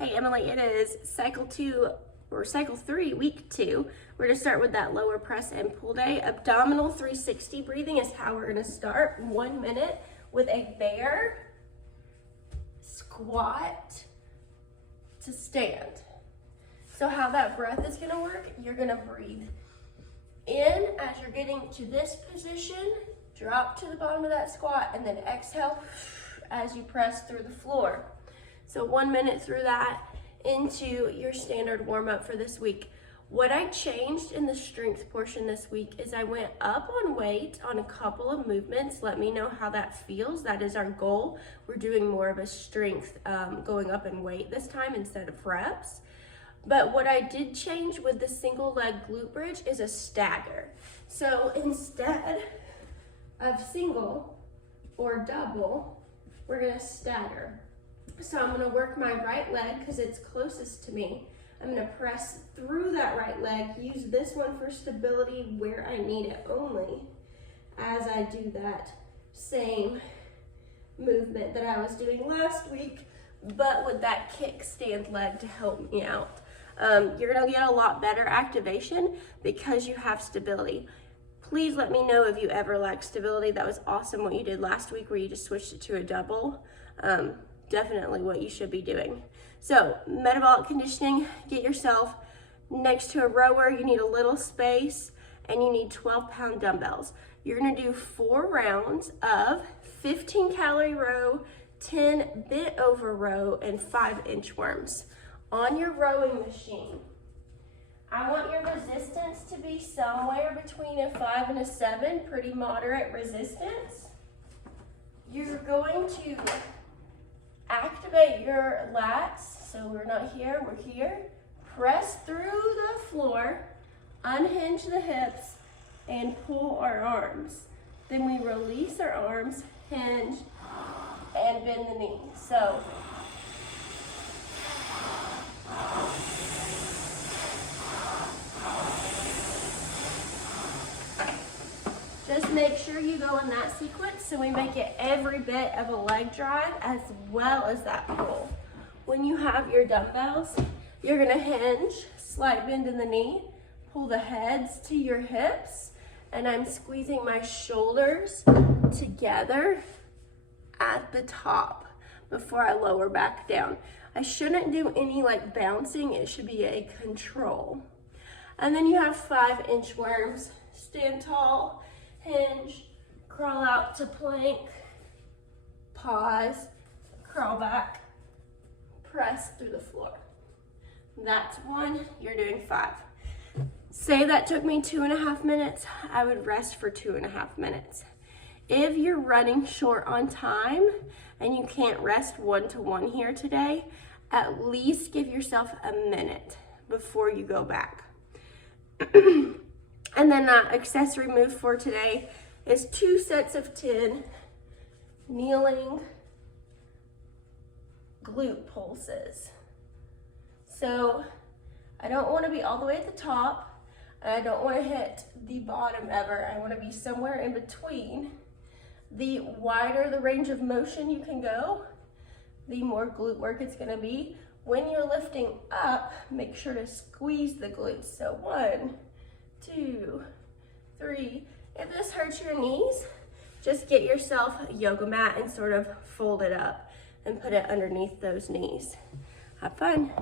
Hey Emily, it is cycle 3, week 2. We're gonna start with that lower press and pull day. Abdominal 360 breathing is how we're gonna start. 1 minute with a bear, squat to stand. So how that breath is gonna work, you're gonna breathe in as you're getting to this position, drop to the bottom of that squat, and then exhale as you press through the floor. So 1 minute through that into your standard warm up for this week. What I changed in the strength portion this week is I went up on weight on a couple of movements. Let me know how that feels. That is our goal. We're doing more of a strength going up in weight this time instead of reps. But what I did change with the single leg glute bridge is a stagger. So instead of single or double, we're gonna stagger. So I'm gonna work my right leg because it's closest to me. I'm gonna press through that right leg, use this one for stability where I need it only as I do that same movement that I was doing last week, but with that kickstand leg to help me out. You're gonna get a lot better activation because you have stability. Please let me know if you ever lack stability. That was awesome what you did last week where you just switched it to a double. Definitely what you should be doing. So metabolic conditioning, get yourself next to a rower. You need a little space and you need 12-pound dumbbells. You're gonna do 4 rounds of 15 calorie row, 10 bent over row, and 5 inchworms. On your rowing machine, I want your resistance to be somewhere between a 5 and a 7, pretty moderate resistance. You're going to activate your lats, so we're not here, we're here. Press through the floor, unhinge the hips, and pull our arms. Then we release our arms, hinge, and bend the knee. So, just make sure you go in that sequence so we make it every bit of a leg drive as well as that pull. When you have your dumbbells, you're gonna hinge, slight bend in the knee, pull the heads to your hips, and I'm squeezing my shoulders together at the top before I lower back down. I shouldn't do any like bouncing, it should be a control. And then you have 5 inchworms, stand tall, hinge, crawl out to plank, pause, crawl back, press through the floor. That's 1, you're doing 5. Say that took me 2.5 minutes, I would rest for 2.5 minutes. If you're running short on time and you can't rest 1-to-1 here today, at least give yourself a minute before you go back. And then that accessory move for today is 2 sets of 10 kneeling glute pulses. So I don't want to be all the way at the top, and I don't want to hit the bottom ever. I want to be somewhere in between. The wider the range of motion you can go, the more glute work it's going to be. When you're lifting up, make sure to squeeze the glutes. So 1, 2, 3. If this hurts your knees, just get yourself a yoga mat and sort of fold it up and put it underneath those knees. Have fun.